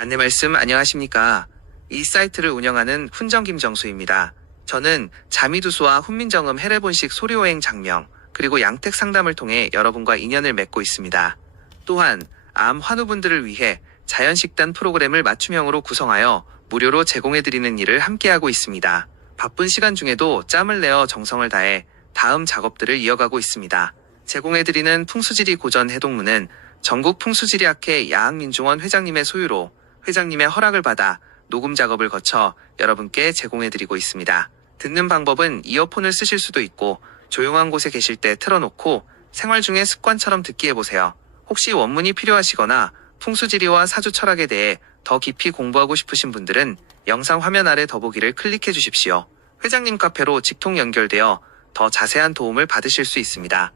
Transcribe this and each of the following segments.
안내 말씀 안녕하십니까. 이 사이트를 운영하는 훈정 김정수입니다. 저는 자미두수와 훈민정음 해례본식 소리호행 장명, 그리고 양택 상담을 통해 여러분과 인연을 맺고 있습니다. 또한 암 환우분들을 위해 자연식단 프로그램을 맞춤형으로 구성하여 무료로 제공해드리는 일을 함께하고 있습니다. 바쁜 시간 중에도 짬을 내어 정성을 다해 다음 작업들을 이어가고 있습니다. 제공해드리는 풍수지리 고전 해동문은 전국풍수지리학회 야학민중원 회장님의 소유로 회장님의 허락을 받아 녹음 작업을 거쳐 여러분께 제공해드리고 있습니다. 듣는 방법은 이어폰을 쓰실 수도 있고 조용한 곳에 계실 때 틀어놓고 생활 중에 습관처럼 듣기 해보세요. 혹시 원문이 필요하시거나 풍수지리와 사주철학에 대해 더 깊이 공부하고 싶으신 분들은 영상 화면 아래 더보기를 클릭해 주십시오. 회장님 카페로 직통 연결되어 더 자세한 도움을 받으실 수 있습니다.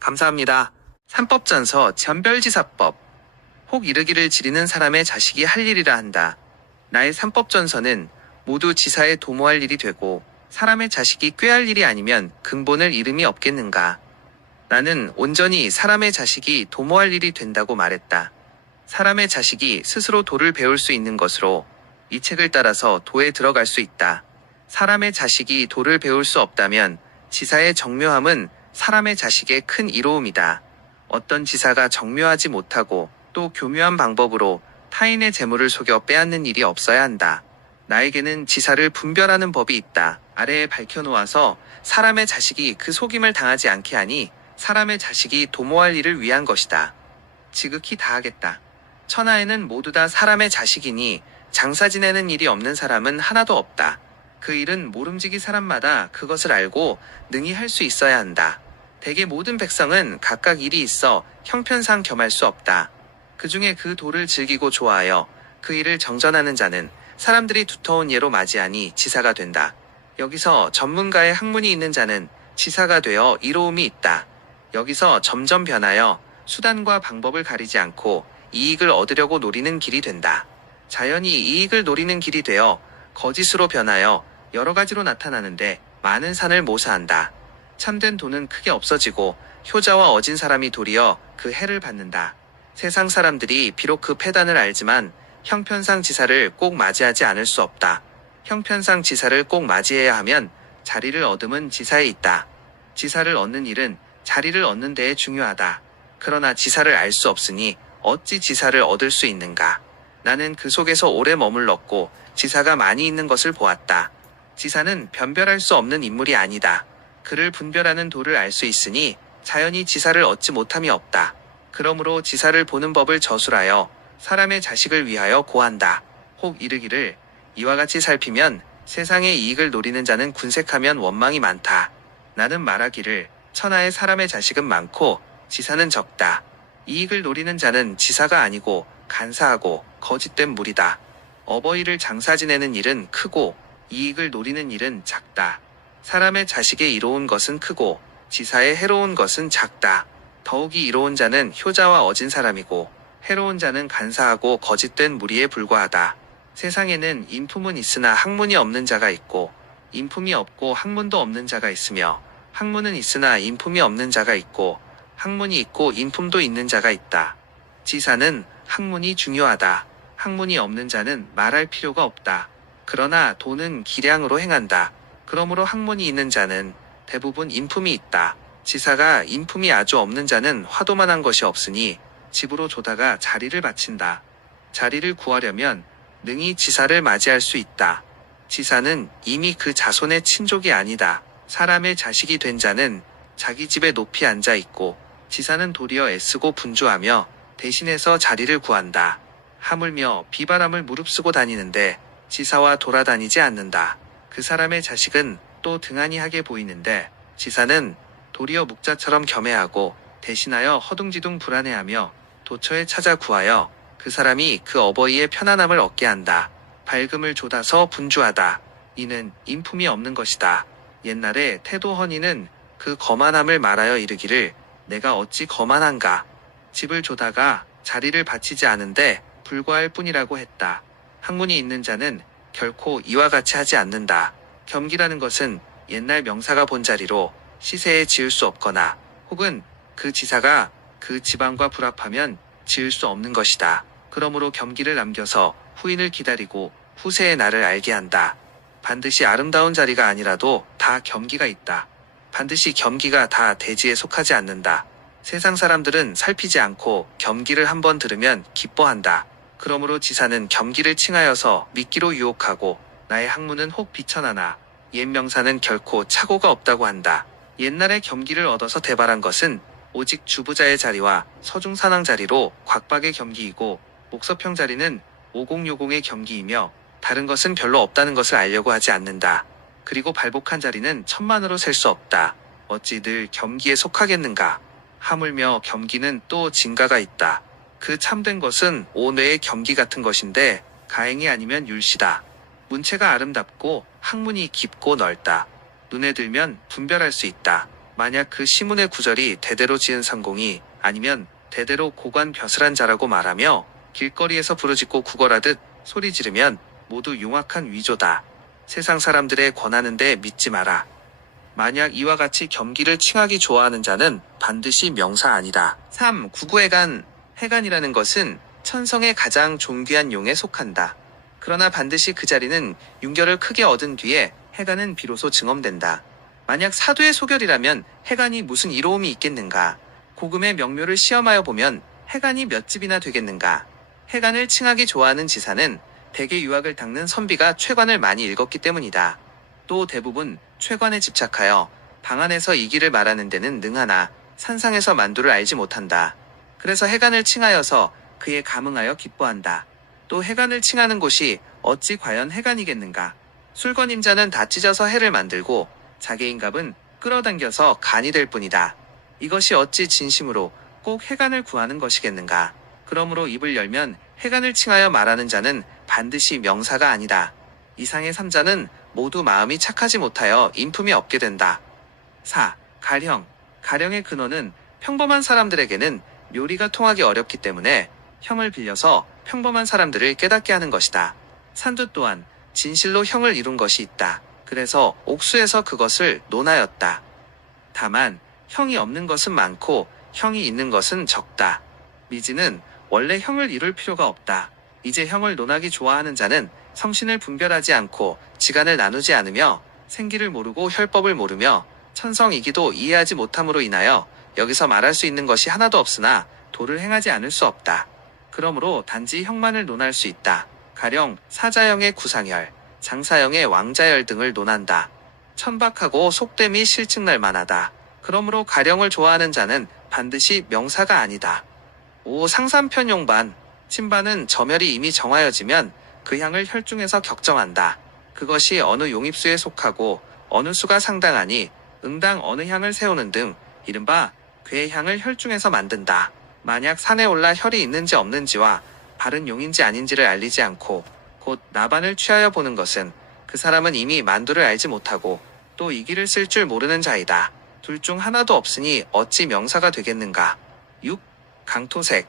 감사합니다. 삼법전서 전별지사법. 혹 이르기를 지리는 사람의 자식이 할 일이라 한다. 나의 삼법전서는 모두 지사에 도모할 일이 되고 사람의 자식이 꾀할 일이 아니면 근본을 이름이 없겠는가. 나는 온전히 사람의 자식이 도모할 일이 된다고 말했다. 사람의 자식이 스스로 도를 배울 수 있는 것으로 이 책을 따라서 도에 들어갈 수 있다. 사람의 자식이 도를 배울 수 없다면 지사의 정묘함은 사람의 자식의 큰 이로움이다. 어떤 지사가 정묘하지 못하고 또 교묘한 방법으로 타인의 재물을 속여 빼앗는 일이 없어야 한다. 나에게는 지사를 분별하는 법이 있다. 아래에 밝혀놓아서 사람의 자식이 그 속임을 당하지 않게 하니 사람의 자식이 도모할 일을 위한 것이다. 지극히 다하겠다. 천하에는 모두 다 사람의 자식이니 장사 지내는 일이 없는 사람은 하나도 없다. 그 일은 모름지기 사람마다 그것을 알고 능히 할 수 있어야 한다. 대개 모든 백성은 각각 일이 있어 형편상 겸할 수 없다. 그 중에 그 도를 즐기고 좋아하여 그 일을 정전하는 자는 사람들이 두터운 예로 맞이하니 지사가 된다. 여기서 전문가의 학문이 있는 자는 지사가 되어 이로움이 있다. 여기서 점점 변하여 수단과 방법을 가리지 않고 이익을 얻으려고 노리는 길이 된다. 자연히 이익을 노리는 길이 되어 거짓으로 변하여 여러 가지로 나타나는데 많은 산을 모사한다. 참된 도는 크게 없어지고 효자와 어진 사람이 도리어 그 해를 받는다. 세상 사람들이 비록 그 패단을 알지만 형편상 지사를 꼭 맞이하지 않을 수 없다. 형편상 지사를 꼭 맞이해야 하면 자리를 얻음은 지사에 있다. 지사를 얻는 일은 자리를 얻는 데에 중요하다. 그러나 지사를 알 수 없으니 어찌 지사를 얻을 수 있는가. 나는 그 속에서 오래 머물렀고 지사가 많이 있는 것을 보았다. 지사는 변별할 수 없는 인물이 아니다. 그를 분별하는 도를 알 수 있으니 자연히 지사를 얻지 못함이 없다. 그러므로 지사를 보는 법을 저술하여 사람의 자식을 위하여 고한다. 혹 이르기를 이와 같이 살피면 세상의 이익을 노리는 자는 군색하면 원망이 많다. 나는 말하기를 천하의 사람의 자식은 많고 지사는 적다. 이익을 노리는 자는 지사가 아니고 간사하고 거짓된 무리다. 어버이를 장사 지내는 일은 크고 이익을 노리는 일은 작다. 사람의 자식의 이로운 것은 크고 지사의 해로운 것은 작다. 더욱이 이로운 자는 효자와 어진 사람이고 해로운 자는 간사하고 거짓된 무리에 불과하다. 세상에는 인품은 있으나 학문이 없는 자가 있고 인품이 없고 학문도 없는 자가 있으며 학문은 있으나 인품이 없는 자가 있고 학문이 있고 인품도 있는 자가 있다. 지사는 학문이 중요하다. 학문이 없는 자는 말할 필요가 없다. 그러나 도는 기량으로 행한다. 그러므로 학문이 있는 자는 대부분 인품이 있다. 지사가 인품이 아주 없는 자는 화도만 한 것이 없으니 집으로 조다가 자리를 바친다. 자리를 구하려면 능히 지사를 맞이할 수 있다. 지사는 이미 그 자손의 친족이 아니다. 사람의 자식이 된 자는 자기 집에 높이 앉아 있고 지사는 도리어 애쓰고 분주하며 대신해서 자리를 구한다. 하물며 비바람을 무릅쓰고 다니는데 지사와 돌아다니지 않는다. 그 사람의 자식은 또 등한히 하게 보이는데 지사는 도리어 묵자처럼 겸해하고 대신하여 허둥지둥 불안해하며 도처에 찾아 구하여 그 사람이 그 어버이의 편안함을 얻게 한다. 밝음을 돋아서 분주하다. 이는 인품이 없는 것이다. 옛날에 태도헌이는 그 거만함을 말하여 이르기를 내가 어찌 거만한가. 집을 조다가 자리를 바치지 않은데 불과할 뿐이라고 했다. 학문이 있는 자는 결코 이와 같이 하지 않는다. 겸기라는 것은 옛날 명사가 본 자리로 시세에 지을 수 없거나 혹은 그 지사가 그 지방과 불합하면 지을 수 없는 것이다. 그러므로 겸기를 남겨서 후인을 기다리고 후세의 나를 알게 한다. 반드시 아름다운 자리가 아니라도 다 겸기가 있다. 반드시 겸기가 다 대지에 속하지 않는다. 세상 사람들은 살피지 않고 겸기를 한번 들으면 기뻐한다. 그러므로 지사는 겸기를 칭하여서 미끼로 유혹하고 나의 학문은 혹 비천하나 옛 명사는 결코 착오가 없다고 한다. 옛날에 겸기를 얻어서 대발한 것은 오직 주부자의 자리와 서중산왕 자리로 곽박의 겸기이고 목서평 자리는 오공요공의 겸기이며 다른 것은 별로 없다는 것을 알려고 하지 않는다. 그리고 발복한 자리는 천만으로 셀 수 없다. 어찌 늘 겸기에 속하겠는가. 하물며 겸기는 또 진가가 있다. 그 참된 것은 오뇌의 겸기 같은 것인데 가행이 아니면 율시다. 문체가 아름답고 학문이 깊고 넓다. 눈에 들면 분별할 수 있다. 만약 그 시문의 구절이 대대로 지은 상공이 아니면 대대로 고관 벼슬한 자라고 말하며 길거리에서 부르짖고 구걸하듯 소리 지르면 모두 용악한 위조다. 세상 사람들의 권하는데 믿지 마라. 만약 이와 같이 겸기를 칭하기 좋아하는 자는 반드시 명사 아니다. 3. 구구해간. 해간이라는 것은 천성의 가장 존귀한 용에 속한다. 그러나 반드시 그 자리는 윤결을 크게 얻은 뒤에 해간은 비로소 증엄된다. 만약 사두의 소결이라면 해간이 무슨 이로움이 있겠는가. 고금의 명묘를 시험하여 보면 해간이 몇 집이나 되겠는가. 해간을 칭하기 좋아하는 지사는 대개 유학을 닦는 선비가 최관을 많이 읽었기 때문이다. 또 대부분 최관에 집착하여 방 안에서 이 길을 말하는 데는 능하나 산상에서 만두를 알지 못한다. 그래서 해간을 칭하여서 그에 감응하여 기뻐한다. 또 해간을 칭하는 곳이 어찌 과연 해간이겠는가. 술건임자는 다 찢어서 해를 만들고 자개인갑은 끌어당겨서 간이 될 뿐이다. 이것이 어찌 진심으로 꼭 해간을 구하는 것이겠는가. 그러므로 입을 열면 해간을 칭하여 말하는 자는 반드시 명사가 아니다. 이상의 삼자는 모두 마음이 착하지 못하여 인품이 없게 된다. 4. 가령. 가령의 근원은 평범한 사람들에게는 묘리가 통하기 어렵기 때문에 형을 빌려서 평범한 사람들을 깨닫게 하는 것이다. 산두 또한 진실로 형을 이룬 것이 있다. 그래서 옥수에서 그것을 논하였다. 다만 형이 없는 것은 많고 형이 있는 것은 적다. 미지는 원래 형을 이룰 필요가 없다. 이제 형을 논하기 좋아하는 자는 성신을 분별하지 않고 지간을 나누지 않으며 생기를 모르고 혈법을 모르며 천성이기도 이해하지 못함으로 인하여 여기서 말할 수 있는 것이 하나도 없으나 도를 행하지 않을 수 없다. 그러므로 단지 형만을 논할 수 있다. 가령 사자형의 구상열, 장사형의 왕자열 등을 논한다. 천박하고 속됨이 실증날 만하다. 그러므로 가령을 좋아하는 자는 반드시 명사가 아니다. 5. 상삼편용반. 신반은 점혈이 이미 정하여지면 그 향을 혈중에서 격정한다. 그것이 어느 용입수에 속하고 어느 수가 상당하니 응당 어느 향을 세우는 등 이른바 괴의 향을 혈중에서 만든다. 만약 산에 올라 혈이 있는지 없는지와 바른 용인지 아닌지를 알리지 않고 곧 나반을 취하여 보는 것은 그 사람은 이미 만두를 알지 못하고 또 이 길을 쓸 줄 모르는 자이다. 둘 중 하나도 없으니 어찌 명사가 되겠는가. 6. 강토색.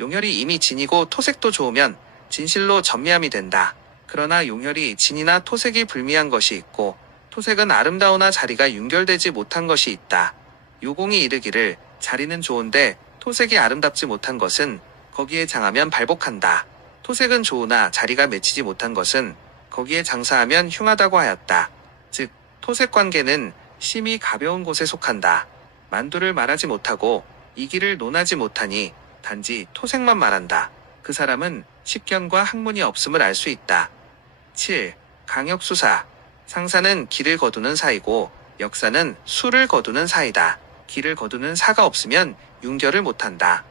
용혈이 이미 진이고 토색도 좋으면 진실로 전미함이 된다. 그러나 용혈이 진이나 토색이 불미한 것이 있고 토색은 아름다우나 자리가 윤결되지 못한 것이 있다. 요공이 이르기를 자리는 좋은데 토색이 아름답지 못한 것은 거기에 장하면 발복한다. 토색은 좋으나 자리가 맺히지 못한 것은 거기에 장사하면 흉하다고 하였다. 즉 토색 관계는 심히 가벼운 곳에 속한다. 만두를 말하지 못하고 이기를 논하지 못하니 단지 토색만 말한다. 그 사람은 식견과 학문이 없음을 알 수 있다. 7. 강역수사. 상사는 길을 거두는 사이고 역사는 수를 거두는 사이다. 길을 거두는 사가 없으면 윤결을 못한다.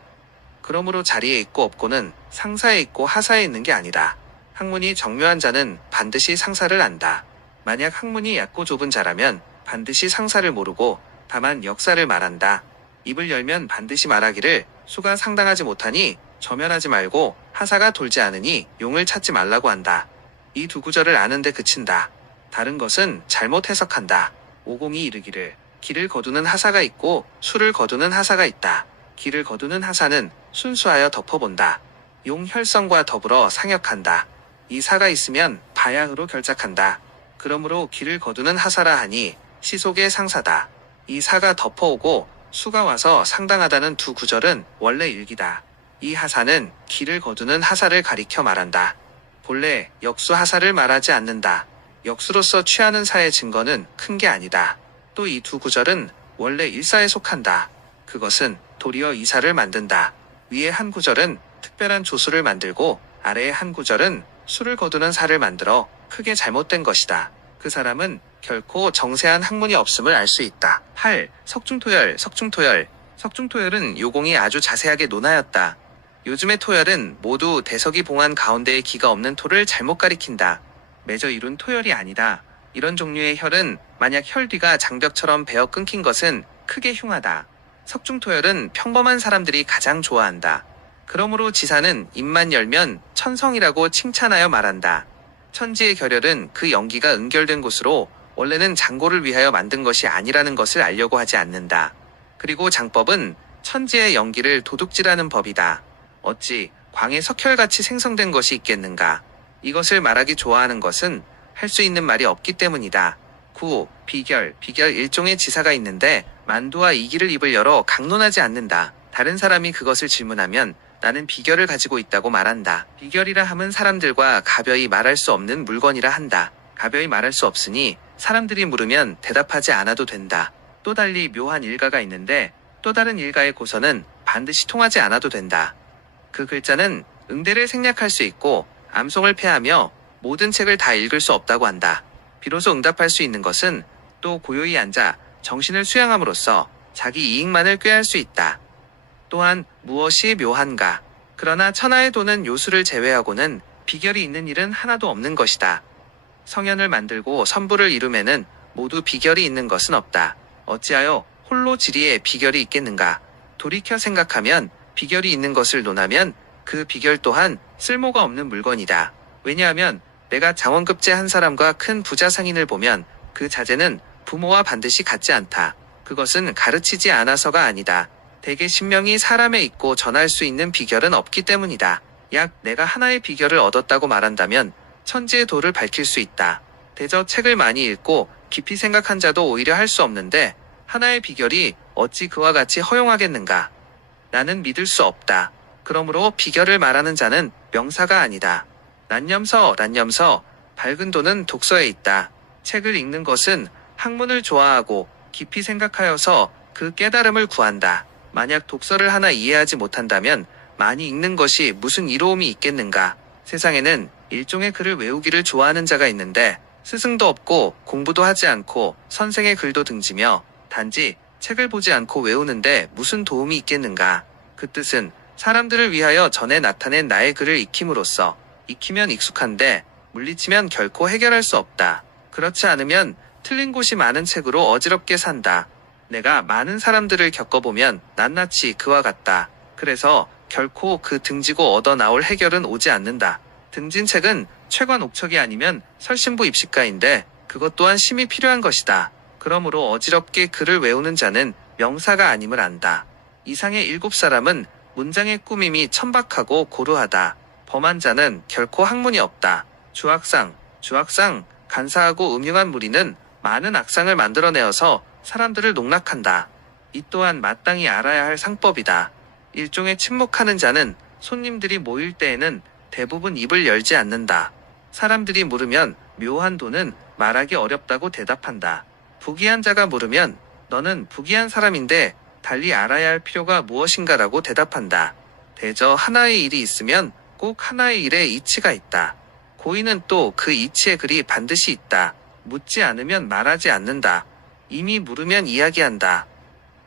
그러므로 자리에 있고 없고는 상사에 있고 하사에 있는 게 아니다. 학문이 정묘한 자는 반드시 상사를 안다. 만약 학문이 얕고 좁은 자라면 반드시 상사를 모르고 다만 역사를 말한다. 입을 열면 반드시 말하기를 수가 상당하지 못하니 저멸하지 말고 하사가 돌지 않으니 용을 찾지 말라고 한다. 이 두 구절을 아는데 그친다. 다른 것은 잘못 해석한다. 오공이 이르기를 길을 거두는 하사가 있고 수를 거두는 하사가 있다. 길을 거두는 하사는 순수하여 덮어본다. 용 혈성과 더불어 상역한다. 이 사가 있으면 바야흐로 결작한다. 그러므로 길을 거두는 하사라 하니 시속의 상사다. 이 사가 덮어오고 수가 와서 상당하다는 두 구절은 원래 일기다. 이 하사는 길을 거두는 하사를 가리켜 말한다. 본래 역수 하사를 말하지 않는다. 역수로서 취하는 사의 증거는 큰 게 아니다. 또 이 두 구절은 원래 일사에 속한다. 그것은 도리어 이사를 만든다. 위에 한 구절은 특별한 조수를 만들고 아래의 한 구절은 수를 거두는 사를 만들어 크게 잘못된 것이다. 그 사람은 결코 정세한 학문이 없음을 알 수 있다. 8. 석중토열. 석중토열은 요공이 아주 자세하게 논하였다. 요즘의 토열은 모두 대석이 봉한 가운데에 기가 없는 토를 잘못 가리킨다. 매저 이룬 토열이 아니다. 이런 종류의 혈은 만약 혈 뒤가 장벽처럼 베어 끊긴 것은 크게 흉하다. 석중토열은 평범한 사람들이 가장 좋아한다. 그러므로 지사는 입만 열면 천성이라고 칭찬하여 말한다. 천지의 결혈은 그 연기가 응결된 곳으로 원래는 장고를 위하여 만든 것이 아니라는 것을 알려고 하지 않는다. 그리고 장법은 천지의 연기를 도둑질하는 법이다. 어찌 광에 석혈같이 생성된 것이 있겠는가? 이것을 말하기 좋아하는 것은 할 수 있는 말이 없기 때문이다. 9. 비결 일종의 지사가 있는데 만두와 이기를 입을 열어 강론하지 않는다. 다른 사람이 그것을 질문하면 나는 비결을 가지고 있다고 말한다. 비결이라 함은 사람들과 가벼이 말할 수 없는 물건이라 한다. 가벼이 말할 수 없으니 사람들이 물으면 대답하지 않아도 된다. 또 달리 묘한 일가가 있는데 또 다른 일가의 고서는 반드시 통하지 않아도 된다. 그 글자는 응대를 생략할 수 있고 암송을 폐하며 모든 책을 다 읽을 수 없다고 한다. 비로소 응답할 수 있는 것은 또 고요히 앉아 정신을 수양함으로써 자기 이익만을 꾀할 수 있다. 또한 무엇이 묘한가? 그러나 천하에 도는 요수를 제외하고는 비결이 있는 일은 하나도 없는 것이다. 성현을 만들고 선부를 이룸에는 모두 비결이 있는 것은 없다. 어찌하여 홀로 지리에 비결이 있겠는가? 돌이켜 생각하면 비결이 있는 것을 논하면 그 비결 또한 쓸모가 없는 물건이다. 왜냐하면 내가 장원급제 한 사람과 큰 부자 상인을 보면 그 자제는 부모와 반드시 같지 않다. 그것은 가르치지 않아서가 아니다. 대개 신명이 사람에 있고 전할 수 있는 비결은 없기 때문이다. 약 내가 하나의 비결을 얻었다고 말한다면 천지의 도를 밝힐 수 있다. 대저 책을 많이 읽고 깊이 생각한 자도 오히려 할 수 없는데 하나의 비결이 어찌 그와 같이 허용하겠는가? 나는 믿을 수 없다. 그러므로 비결을 말하는 자는 명사가 아니다. 란념서 밝은 도는 독서에 있다. 책을 읽는 것은 학문을 좋아하고 깊이 생각하여서 그 깨달음을 구한다. 만약 독서를 하나 이해하지 못한다면 많이 읽는 것이 무슨 이로움이 있겠는가? 세상에는 일종의 글을 외우기를 좋아하는 자가 있는데 스승도 없고 공부도 하지 않고 선생의 글도 등지며 단지 책을 보지 않고 외우는데 무슨 도움이 있겠는가? 그 뜻은 사람들을 위하여 전에 나타낸 나의 글을 익힘으로써 익히면 익숙한데 물리치면 결코 해결할 수 없다. 그렇지 않으면 틀린 곳이 많은 책으로 어지럽게 산다. 내가 많은 사람들을 겪어보면 낱낱이 그와 같다. 그래서 결코 그 등지고 얻어 나올 해결은 오지 않는다. 등진 책은 최관옥척이 아니면 설신부 입시가인데 그것 또한 심이 필요한 것이다. 그러므로 어지럽게 글을 외우는 자는 명사가 아님을 안다. 이상의 7사람은 문장의 꾸밈이 천박하고 고루하다. 범한 자는 결코 학문이 없다. 주악상, 간사하고 음흉한 무리는 많은 악상을 만들어내어서 사람들을 농락한다. 이 또한 마땅히 알아야 할 상법이다. 일종의 침묵하는 자는 손님들이 모일 때에는 대부분 입을 열지 않는다. 사람들이 물으면 묘한 도는 말하기 어렵다고 대답한다. 부귀한 자가 물으면 너는 부귀한 사람인데 달리 알아야 할 필요가 무엇인가라고 대답한다. 대저 하나의 일이 있으면 꼭 하나의 일에 이치가 있다. 고인은 또 그 이치의 글이 반드시 있다. 묻지 않으면 말하지 않는다. 이미 물으면 이야기한다.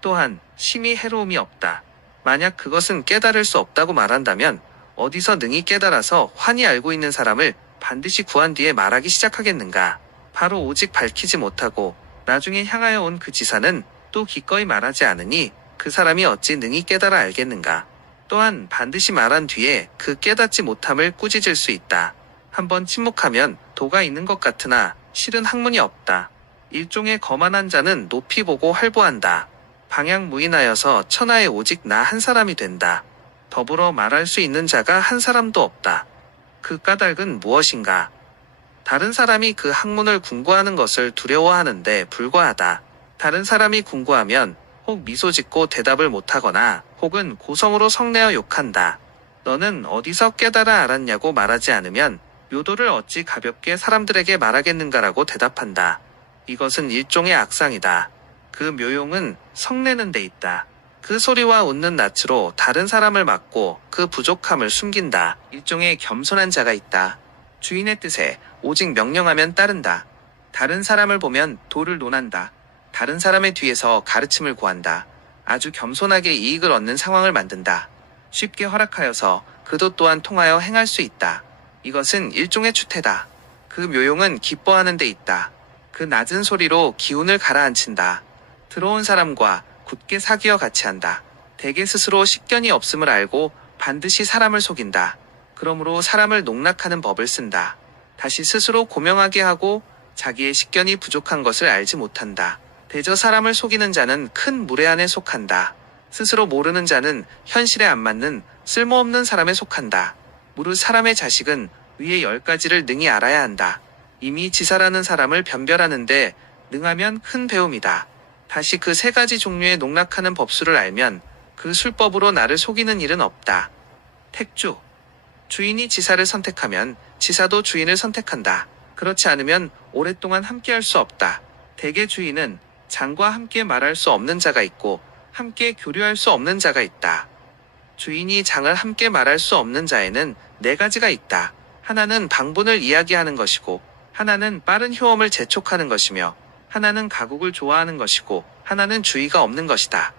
또한 심히 해로움이 없다. 만약 그것은 깨달을 수 없다고 말한다면 어디서 능히 깨달아서 환히 알고 있는 사람을 반드시 구한 뒤에 말하기 시작하겠는가? 바로 오직 밝히지 못하고 나중에 향하여 온 그 지사는 또 기꺼이 말하지 않으니 그 사람이 어찌 능히 깨달아 알겠는가? 또한 반드시 말한 뒤에 그 깨닫지 못함을 꾸짖을 수 있다. 한번 침묵하면 도가 있는 것 같으나 실은 학문이 없다. 일종의 거만한 자는 높이 보고 활보한다. 방향무인하여서 천하에 오직 나 한 사람이 된다. 더불어 말할 수 있는 자가 한 사람도 없다. 그 까닭은 무엇인가? 다른 사람이 그 학문을 궁구하는 것을 두려워하는데 불과하다. 다른 사람이 궁구하면 혹 미소 짓고 대답을 못하거나 혹은 고성으로 성내어 욕한다. 너는 어디서 깨달아 알았냐고 말하지 않으면 묘도를 어찌 가볍게 사람들에게 말하겠는가라고 대답한다. 이것은 일종의 악상이다. 그 묘용은 성내는 데 있다. 그 소리와 웃는 낯으로 다른 사람을 막고 그 부족함을 숨긴다. 일종의 겸손한 자가 있다. 주인의 뜻에 오직 명령하면 따른다. 다른 사람을 보면 도를 논한다. 다른 사람의 뒤에서 가르침을 구한다. 아주 겸손하게 이익을 얻는 상황을 만든다. 쉽게 허락하여서 그도 또한 통하여 행할 수 있다. 이것은 일종의 추태다. 그 묘용은 기뻐하는 데 있다. 그 낮은 소리로 기운을 가라앉힌다. 들어온 사람과 굳게 사귀어 같이 한다. 대개 스스로 식견이 없음을 알고 반드시 사람을 속인다. 그러므로 사람을 농락하는 법을 쓴다. 다시 스스로 고명하게 하고 자기의 식견이 부족한 것을 알지 못한다. 대저 사람을 속이는 자는 큰 무례 안에 속한다. 스스로 모르는 자는 현실에 안 맞는 쓸모없는 사람에 속한다. 무릇 사람의 자식은 위에 10가지를 능히 알아야 한다. 이미 지사라는 사람을 변별하는데 능하면 큰 배움이다. 다시 그 3가지 종류의 농락하는 법수를 알면 그 술법으로 나를 속이는 일은 없다. 택주. 주인이 지사를 선택하면 지사도 주인을 선택한다. 그렇지 않으면 오랫동안 함께할 수 없다. 대개 주인은 장과 함께 말할 수 없는 자가 있고 함께 교류할 수 없는 자가 있다. 주인이 장을 함께 말할 수 없는 자에는 4가지가 있다. 하나는 방분을 이야기하는 것이고, 하나는 빠른 효험을 재촉하는 것이며, 하나는 가국을 좋아하는 것이고, 하나는 주의가 없는 것이다.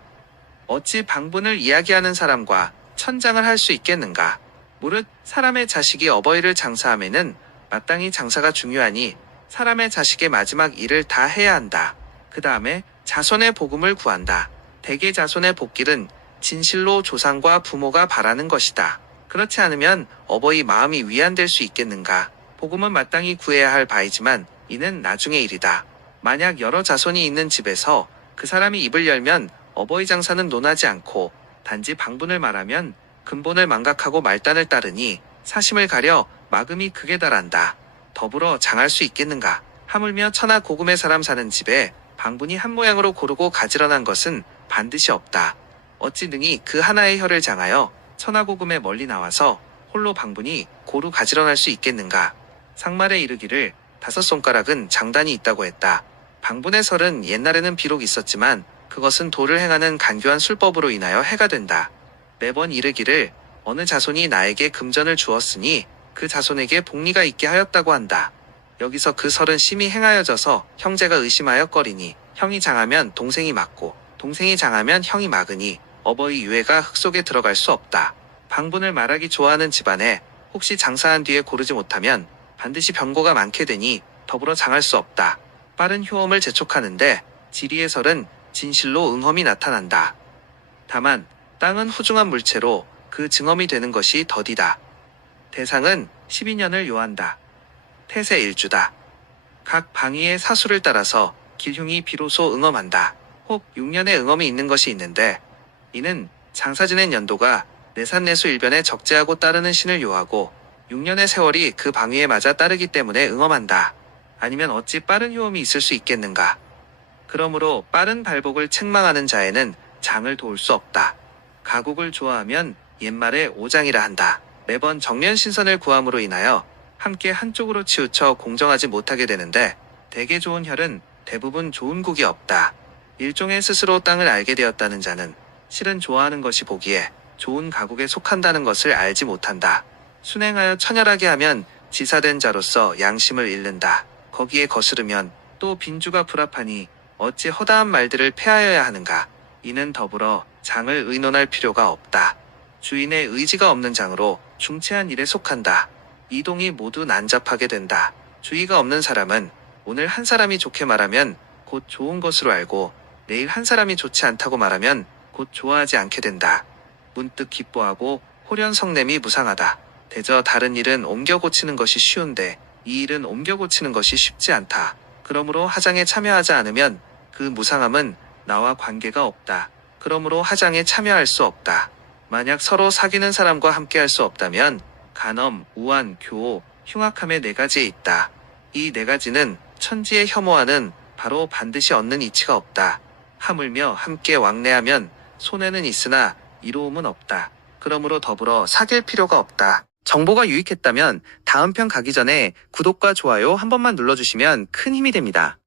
어찌 방분을 이야기하는 사람과 천장을 할 수 있겠는가? 무릇 사람의 자식이 어버이를 장사함에는 마땅히 장사가 중요하니 사람의 자식의 마지막 일을 다 해야 한다. 그 다음에 자손의 복음을 구한다. 대개 자손의 복길은 진실로 조상과 부모가 바라는 것이다. 그렇지 않으면 어버이 마음이 위안될 수 있겠는가? 복음은 마땅히 구해야 할 바이지만 이는 나중의 일이다. 만약 여러 자손이 있는 집에서 그 사람이 입을 열면 어버이 장사는 논하지 않고 단지 방분을 말하면 근본을 망각하고 말단을 따르니 사심을 가려 막음이 극에 달한다. 더불어 장할 수 있겠는가? 하물며 천하 고금의 사람 사는 집에 방분이 한 모양으로 고르고 가지런한 것은 반드시 없다. 어찌 능히 그 하나의 혀를 장하여 천하 고금에 멀리 나와서 홀로 방분이 고루 가지런할 수 있겠는가? 상말에 이르기를 5손가락은 장단이 있다고 했다. 방분의 설은 옛날에는 비록 있었지만 그것은 도를 행하는 간교한 술법으로 인하여 해가 된다. 매번 이르기를 어느 자손이 나에게 금전을 주었으니 그 자손에게 복리가 있게 하였다고 한다. 여기서 그 설은 심히 행하여져서 형제가 의심하여 꺼리니 형이 장하면 동생이 막고 동생이 장하면 형이 막으니 어버이 유해가 흙 속에 들어갈 수 없다. 방분을 말하기 좋아하는 집안에 혹시 장사한 뒤에 고르지 못하면 반드시 병고가 많게 되니 더불어 장할 수 없다. 빠른 효험을 재촉하는데 지리의 설은 진실로 응험이 나타난다. 다만 땅은 후중한 물체로 그 증험이 되는 것이 더디다. 대상은 12년을 요한다. 태세 일주다. 각 방위의 사수를 따라서 길흉이 비로소 응엄한다. 혹 6년의 응엄이 있는 것이 있는데 이는 장사 지낸 연도가 내산내수 일변에 적재하고 따르는 신을 요하고 6년의 세월이 그 방위에 맞아 따르기 때문에 응엄한다. 아니면 어찌 빠른 효험이 있을 수 있겠는가? 그러므로 빠른 발복을 책망하는 자에는 장을 도울 수 없다. 가국을 좋아하면 옛말에 오장이라 한다. 매번 정면신선을 구함으로 인하여 함께 한쪽으로 치우쳐 공정하지 못하게 되는데 대개 좋은 혈은 대부분 좋은 국이 없다. 일종의 스스로 땅을 알게 되었다는 자는 실은 좋아하는 것이 보기에 좋은 가국에 속한다는 것을 알지 못한다. 순행하여 처녀하게 하면 지사된 자로서 양심을 잃는다. 거기에 거스르면 또 빈주가 불합하니 어찌 허다한 말들을 패하여야 하는가. 이는 더불어 장을 의논할 필요가 없다. 주인의 의지가 없는 장으로 중체한 일에 속한다. 이동이 모두 난잡하게 된다. 주의가 없는 사람은 오늘 한 사람이 좋게 말하면 곧 좋은 것으로 알고 내일 한 사람이 좋지 않다고 말하면 곧 좋아하지 않게 된다. 문득 기뻐하고 호련 성냄이 무상하다. 대저 다른 일은 옮겨 고치는 것이 쉬운데 이 일은 옮겨 고치는 것이 쉽지 않다. 그러므로 하장에 참여하지 않으면 그 무상함은 나와 관계가 없다. 그러므로 하장에 참여할 수 없다. 만약 서로 사귀는 사람과 함께할 수 없다면 간엄, 우한, 교호, 흉악함의 4가지에 있다. 이 4가지는 천지의 혐오하는 바로 반드시 얻는 이치가 없다. 하물며 함께 왕래하면 손해는 있으나 이로움은 없다. 그러므로 더불어 사귈 필요가 없다. 정보가 유익했다면 다음 편 가기 전에 구독과 좋아요 한 번만 눌러주시면 큰 힘이 됩니다.